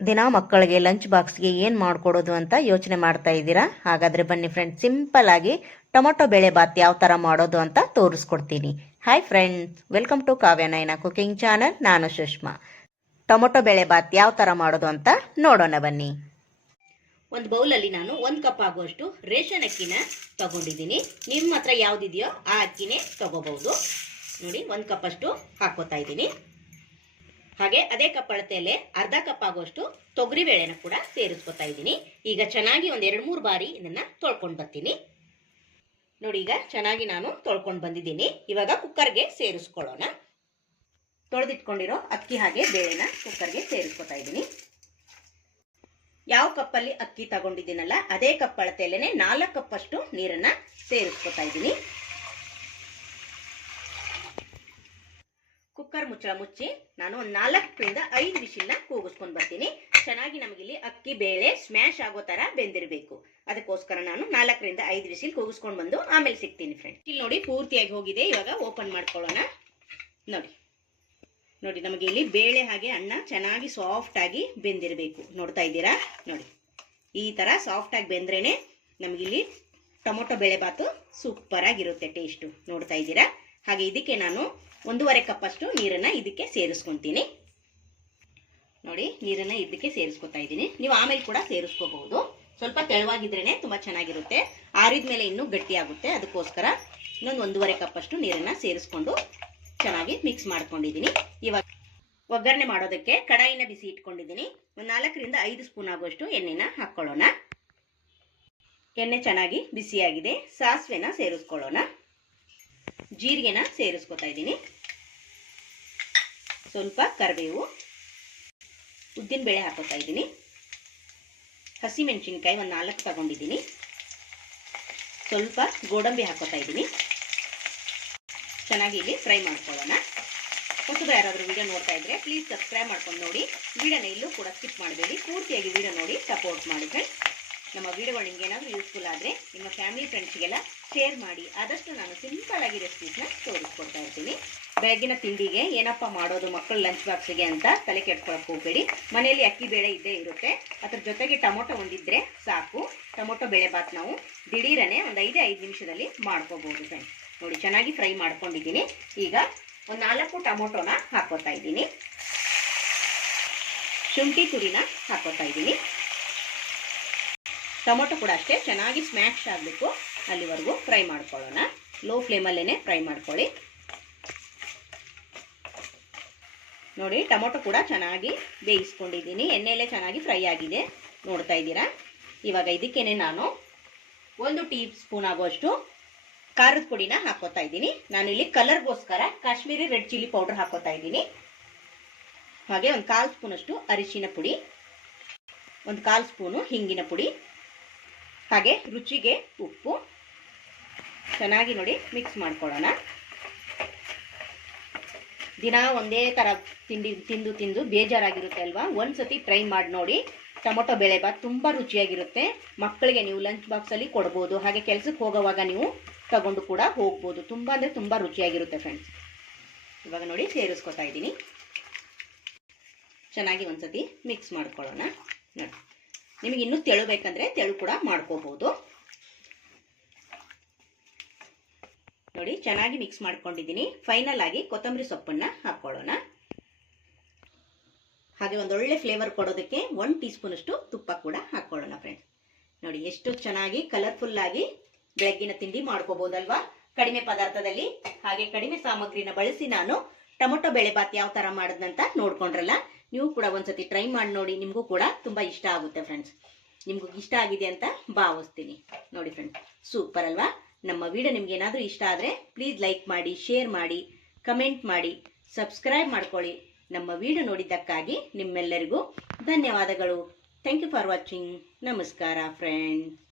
ದಿನ ಮಕ್ಕಳಿಗೆ ಲಂಚ್ ಬಾಕ್ಸ್ಗೆ ಏನು ಮಾಡಿಕೊಡೋದು ಅಂತ ಯೋಚನೆ ಮಾಡ್ತಾ ಇದ್ದೀರಾ? ಹಾಗಾದರೆ ಬನ್ನಿ ಫ್ರೆಂಡ್ಸ್ ಸಿಂಪಲ್ ಆಗಿ ಟೊಮೊಟೊ ಬೇಳೆ ಬಾತ್ ಯಾವ ಥರ ಮಾಡೋದು ಅಂತ ತೋರಿಸ್ಕೊಡ್ತೀನಿ. Hi friends welcome to Kavya Nayana cooking channel ನಾನು ಸುಷ್ಮಾ. ಟೊಮೊಟೊ ಬೇಳೆ ಬಾತ್ ಯಾವ ಥರ ಮಾಡೋದು ಅಂತ ನೋಡೋಣ ಬನ್ನಿ. ಒಂದು ಬೌಲಲ್ಲಿ ನಾನು ಒಂದು ಕಪ್ ಆಗುವಷ್ಟು ರೇಷನ್ ಅಕ್ಕಿನ ತಗೊಂಡಿದ್ದೀನಿ. ನಿಮ್ಮ ಹತ್ರ ಯಾವುದಿದೆಯೋ ಆ ಅಕ್ಕಿನೇ ತಗೋಬಹುದು. ನೋಡಿ, ಒಂದು ಕಪ್ ಅಷ್ಟು ಹಾಕೋತಾ ಇದ್ದೀನಿ. ಹಾಗೆ ಅದೇ ಕಪ್ ಅಳತೆಯಲ್ಲೇ ಅರ್ಧ ಕಪ್ ಆಗುವಷ್ಟು ತೊಗರಿ ಬೇಳೆನ ಕೂಡ ಸೇರಿಸ್ಕೊತಾ ಇದ್ದೀನಿ. ಈಗ ಚೆನ್ನಾಗಿ ಒಂದು ಎರಡು ಮೂರು ಬಾರಿ ಇದನ್ನ ತೊಳ್ಕೊಂಡು ಬರ್ತೀನಿ. ನೋಡಿ ಈಗ ಚೆನ್ನಾಗಿ ನಾನು ತೊಳ್ಕೊಂಡು ಬಂದಿದ್ದೀನಿ. ಇವಾಗ ಕುಕ್ಕರ್ಗೆ ಸೇರಿಸ್ಕೊಳ್ಳೋಣ. ತೊಳೆದಿಟ್ಕೊಂಡಿರೋ ಅಕ್ಕಿ ಹಾಗೆ ಬೇಳೆನ ಕುಕ್ಕರ್ಗೆ ಸೇರಿಸ್ಕೊತಾ ಇದ್ದೀನಿ. ಯಾವ ಕಪ್ಪಲ್ಲಿ ಅಕ್ಕಿ ತಗೊಂಡಿದ್ದೀನಲ್ಲ, ಅದೇ ಕಪ್ ಅಳತೆಯಲ್ಲೇನೆ ನಾಲ್ಕು ಕಪ್ ಅಷ್ಟು ನೀರನ್ನ ಸೇರಿಸ್ಕೊತಾ ಇದ್ದೀನಿ. ಕುಕ್ಕರ್ ಮುಚ್ಚಳ ಮುಚ್ಚಿ ನಾನು ಒಂದು ನಾಲ್ಕರಿಂದ ಐದು ವಿಷಿಲ್ನ ಕೂಗಿಸ್ಕೊಂಡು ಬರ್ತೀನಿ. ಚೆನ್ನಾಗಿ ನಮಗಿಲ್ಲಿ ಅಕ್ಕಿ, ಬೇಳೆ ಸ್ಮ್ಯಾಶ್ ಆಗೋ ತರ ಬೆಂದಿರಬೇಕು. ಅದಕ್ಕೋಸ್ಕರ ನಾನು ನಾಲ್ಕರಿಂದ ಐದು ವಿಸಿಲ್ ಕೂಗಿಸ್ಕೊಂಡು ಬಂದು ಆಮೇಲೆ ಸಿಗ್ತೀನಿ ಫ್ರೆಂಡ್ ಇಲ್ಲಿ ನೋಡಿ ಪೂರ್ತಿಯಾಗಿ ಹೋಗಿದೆ, ಇವಾಗ ಓಪನ್ ಮಾಡ್ಕೊಳ್ಳೋಣ. ನೋಡಿ. ನೋಡಿ, ನಮಗೆ ಇಲ್ಲಿ ಬೇಳೆ ಹಾಗೆ ಅನ್ನ ಚೆನ್ನಾಗಿ ಸಾಫ್ಟ್ ಆಗಿ ಬೆಂದಿರಬೇಕು. ನೋಡ್ತಾ ಇದ್ದೀರಾ? ನೋಡಿ. ಈ ತರ ಸಾಫ್ಟ್ ಆಗಿ ಬೆಂದ್ರೇನೆ ನಮಗಿಲ್ಲಿ ಟೊಮೊಟೊ ಬೇಳೆ ಬಾತು ಸೂಪರ್ ಆಗಿರುತ್ತೆ ಟೇಸ್ಟು ನೋಡ್ತಾ ಇದ್ದೀರಾ? ಹಾಗೆ ಇದಕ್ಕೆ ನಾನು ಒಂದೂವರೆ ಕಪ್ಪಷ್ಟು ನೀರನ್ನ ಇದಕ್ಕೆ ಸೇರಿಸ್ಕೊತೀನಿ. ನೋಡಿ, ನೀರನ್ನ ಇದಕ್ಕೆ ಸೇರಿಸ್ಕೊತಾ ಇದ್ದೀನಿ. ನೀವು ಆಮೇಲೆ ಕೂಡ ಸೇರಿಸ್ಕೋಬಹುದು. ಸ್ವಲ್ಪ ತೆಳುವಾಗಿದ್ರೇನೆ ತುಂಬಾ ಚೆನ್ನಾಗಿರುತ್ತೆ. ಆರಿದ ಮೇಲೆ ಇನ್ನೂ ಗಟ್ಟಿಯಾಗುತ್ತೆ. ಅದಕ್ಕೋಸ್ಕರ ಇನ್ನೊಂದು ಒಂದೂವರೆ ಕಪ್ಪಷ್ಟು ನೀರನ್ನ ಸೇರಿಸ್ಕೊಂಡು ಚೆನ್ನಾಗಿ ಮಿಕ್ಸ್ ಮಾಡ್ಕೊಂಡಿದ್ದೀನಿ. ಇವಾಗ ಒಗ್ಗರಣೆ ಮಾಡೋದಕ್ಕೆ ಕಡಾಯಿನ ಬಿಸಿ ಇಟ್ಕೊಂಡಿದ್ದೀನಿ. ಒಂದು ನಾಲ್ಕರಿಂದ ಐದು ಸ್ಪೂನ್ ಆಗುವಷ್ಟು ಎಣ್ಣೆನ ಹಾಕ್ಕೊಳ್ಳೋಣ ಎಣ್ಣೆ ಚೆನ್ನಾಗಿ ಬಿಸಿಯಾಗಿದೆ. ಸಾಸಿವೆನ ಸೇರಿಸ್ಕೊಳ್ಳೋಣ. ಜೀರಿಗೆನ ಸೇರಿಸ್ಕೊತಾ ಇದ್ದೀನಿ. ಸ್ವಲ್ಪ ಕರಿಬೇವು ಉದ್ದಿನ ಬೇಳೆ ಹಾಕೋತಾ ಇದ್ದೀನಿ. ಹಸಿಮೆಣಸಿನ್ಕಾಯಿ ಒಂದು ನಾಲ್ಕು ತಗೊಂಡಿದ್ದೀನಿ. ಸ್ವಲ್ಪ ಗೋಡಂಬಿ ಹಾಕೋತಾ ಇದ್ದೀನಿ. ಚೆನ್ನಾಗಿ ಇಲ್ಲಿ ಫ್ರೈ ಮಾಡ್ಕೊಳ್ಳೋಣ. ಹೊಸದು ಯಾರಾದರೂ ವಿಡಿಯೋ ನೋಡ್ತಾ ಇದ್ರೆ ಪ್ಲೀಸ್ ಸಬ್ಸ್ಕ್ರೈಬ್ ಮಾಡ್ಕೊಂಡು ನೋಡಿ. ವಿಡಿಯೋನ ಇಲ್ಲೂ ಕೂಡ ಸ್ಕಿಪ್ ಮಾಡಬೇಡಿ. ಪೂರ್ತಿಯಾಗಿ ವಿಡಿಯೋ ನೋಡಿ ಸಪೋರ್ಟ್ ಮಾಡಿ ಫ್ರೆಂಡ್ಸ್ ನಮ್ಮ ವಿಡಿಯೋಗಳು ನಿಮ್ಗೆ ಏನಾದರೂ ಯೂಸ್ಫುಲ್ ಆದರೆ ನಿಮ್ಮ ಫ್ಯಾಮಿಲಿ ಫ್ರೆಂಡ್ಸ್ಗೆಲ್ಲ ಶೇರ್ ಮಾಡಿ, ಆದಷ್ಟು ನಾನು ಸಿಂಪಲ್ ಆಗಿ ರೆಸಿಪೀಸ್ನ ತೋರಿಸ್ಕೊಡ್ತಾ ಇರ್ತೀನಿ. ಬೆಳಗಿನ ತಿಂಡಿಗೆ ಏನಪ್ಪ ಮಾಡೋದು ಮಕ್ಕಳು ಲಂಚ್ ಬಾಕ್ಸಿಗೆ ಅಂತ ತಲೆ ಕೆಡ್ಕೊಳಕ್ಕೆ ಹೋಗಬೇಡಿ. ಮನೆಯಲ್ಲಿ ಅಕ್ಕಿ ಬೇಳೆ ಇದ್ದೇ ಇರುತ್ತೆ. ಅದ್ರ ಜೊತೆಗೆ ಟೊಮೊಟೊ ಒಂದಿದ್ರೆ ಸಾಕು. ಟೊಮೊಟೊ ಬೇಳೆ ಬಾತ್ ನಾವು ದಿಢೀರನೆ ಒಂದು ಐದೇ ಐದು ನಿಮಿಷದಲ್ಲಿ ಮಾಡ್ಕೋಬೋದು ಫ್ರೆಂಡ್ಸ್ ನೋಡಿ, ಚೆನ್ನಾಗಿ ಫ್ರೈ ಮಾಡ್ಕೊಂಡಿದ್ದೀನಿ. ಈಗ ಒಂದು ನಾಲ್ಕು ಟೊಮೊಟೊನ ಹಾಕೋತಾ ಇದ್ದೀನಿ. ಶುಂಠಿ ತುರಿನ ಹಾಕೋತಾ ಇದ್ದೀನಿ. ಟೊಮೊಟೊ ಕೂಡ ಅಷ್ಟೇ. ಚೆನ್ನಾಗಿ ಸ್ಮ್ಯಾಶ್ ಆಗಬೇಕು ಅಲ್ಲಿವರೆಗೂ. ಫ್ರೈ ಮಾಡ್ಕೊಳ್ಳೋಣ. ಲೋ ಫ್ಲೇಮಲ್ಲೇ ಫ್ರೈ ಮಾಡ್ಕೊಳ್ಳಿ. ನೋಡಿ, ಟೊಮೊಟೊ ಕೂಡ ಚೆನ್ನಾಗಿ ಬೇಯಿಸ್ಕೊಂಡಿದ್ದೀನಿ. ಎಣ್ಣೆಯಲ್ಲೇ ಚೆನ್ನಾಗಿ ಫ್ರೈ ಆಗಿದೆ. ನೋಡ್ತಾ ಇದ್ದೀರಾ? ಇವಾಗ ಇದಕ್ಕೇನೆ ನಾನು ಒಂದು ಟೀ ಸ್ಪೂನ್ ಆಗುವಷ್ಟು ಖಾರದ ಪುಡಿನ ಹಾಕೋತಾ ಇದ್ದೀನಿ. ನಾನಿಲ್ಲಿ ಕಲರ್ಗೋಸ್ಕರ ಕಾಶ್ಮೀರಿ ರೆಡ್ ಚಿಲ್ಲಿ ಪೌಡರ್ ಹಾಕೋತಾ ಇದ್ದೀನಿ. ಹಾಗೆ ಒಂದು ಕಾಲು ಸ್ಪೂನಷ್ಟು ಅರಿಶಿನ ಪುಡಿ, ಒಂದು ಕಾಲು ಸ್ಪೂನು ಹಿಂಗಿನ ಪುಡಿ ಹಾಗೆ ರುಚಿಗೆ ಉಪ್ಪು. ಚೆನ್ನಾಗಿ ನೋಡಿ ಮಿಕ್ಸ್ ಮಾಡ್ಕೊಳ್ಳೋಣ. ದಿನ ಒಂದೇ ಥರ ತಿಂಡಿ, ತಿಂದು ತಿಂದು ಬೇಜಾರಾಗಿರುತ್ತೆ ಅಲ್ವಾ? ಒಂದ್ಸತಿ ಟ್ರೈ ಮಾಡಿ ನೋಡಿ. ಟೊಮೊಟೊ ಬೇಳೆ ಬಾತ್ ತುಂಬ ರುಚಿಯಾಗಿರುತ್ತೆ. ಮಕ್ಕಳಿಗೆ ನೀವು ಲಂಚ್ ಬಾಕ್ಸಲ್ಲಿ ಕೊಡ್ಬೋದು. ಹಾಗೆ ಕೆಲಸಕ್ಕೆ ಹೋಗೋವಾಗ ನೀವು ತಗೊಂಡು ಕೂಡ ಹೋಗ್ಬೋದು. ತುಂಬ ಅಂದರೆ ತುಂಬ ರುಚಿಯಾಗಿರುತ್ತೆ ಫ್ರೆಂಡ್ಸ್ ಇವಾಗ ನೋಡಿ ಸೇರಿಸ್ಕೊತಾ ಇದ್ದೀನಿ. ಚೆನ್ನಾಗಿ ಒಂದ್ಸತಿ ಮಿಕ್ಸ್ ಮಾಡ್ಕೊಳ್ಳೋಣ. ನೋಡಿ. ನಿಮಗೆ ಇನ್ನೂ ತೆಳು ಬೇಕಂದ್ರೆ ತೆಳು ಕೂಡ ಮಾಡ್ಕೋಬಹುದು ನೋಡಿ, ಚೆನ್ನಾಗಿ ಮಿಕ್ಸ್ ಮಾಡ್ಕೊಂಡಿದ್ದೀನಿ. ಫೈನಲ್ ಆಗಿ ಕೊತ್ತಂಬರಿ ಸೊಪ್ಪನ್ನ ಹಾಕೊಳ್ಳೋಣ. ಹಾಗೆ ಒಂದೊಳ್ಳೆ ಫ್ಲೇವರ್ ಕೊಡೋದಕ್ಕೆ ಒನ್ ಟೀ ಸ್ಪೂನ್ ಅಷ್ಟು ತುಪ್ಪ ಕೂಡ ಹಾಕೊಳ್ಳೋಣ ಫ್ರೆಂಡ್ಸ್ ನೋಡಿ, ಎಷ್ಟು ಚೆನ್ನಾಗಿ ಕಲರ್ಫುಲ್ ಆಗಿ ಬೆಳಗ್ಗಿನ ತಿಂಡಿ ಮಾಡ್ಕೋಬಹುದಲ್ವಾ ಕಡಿಮೆ ಪದಾರ್ಥದಲ್ಲಿ, ಹಾಗೆ ಕಡಿಮೆ ಸಾಮಗ್ರಿನ ಬಳಸಿ ನಾನು ಟೊಮೊಟೊ ಬೇಳೆ ಬಾತ್ ಯಾವ ತರ ಮಾಡಿದ್ನಂತ ನೋಡ್ಕೊಂಡ್ರಲ್ಲ? ನೀವು ಕೂಡ ಒಂದ್ಸತಿ ಟ್ರೈ ಮಾಡಿ ನೋಡಿ, ನಿಮಗೂ ಕೂಡ ತುಂಬಾ ಇಷ್ಟ ಆಗುತ್ತೆ ಫ್ರೆಂಡ್ಸ್ ನಿಮ್ಗೂ ಇಷ್ಟ ಆಗಿದೆ ಅಂತ ಭಾವಿಸ್ತೀನಿ. ನೋಡಿ ಫ್ರೆಂಡ್ಸ್ ಸೂಪರ್ ಅಲ್ವಾ? ನಮ್ಮ ವಿಡಿಯೋ ನಿಮ್ಗೆ ಏನಾದರೂ ಇಷ್ಟ ಆದರೆ ಪ್ಲೀಸ್ ಲೈಕ್ ಮಾಡಿ ಶೇರ್ ಮಾಡಿ ಕಮೆಂಟ್ ಮಾಡಿ ಸಬ್ಸ್ಕ್ರೈಬ್ ಮಾಡ್ಕೊಳ್ಳಿ. ನಮ್ಮ ವಿಡಿಯೋ ನೋಡಿದ್ದಕ್ಕಾಗಿ ನಿಮ್ಮೆಲ್ಲರಿಗೂ ಧನ್ಯವಾದಗಳು. ಥ್ಯಾಂಕ್ ಯು ಫಾರ್ ವಾಚಿಂಗ್ ನಮಸ್ಕಾರ ಫ್ರೆಂಡ್ಸ್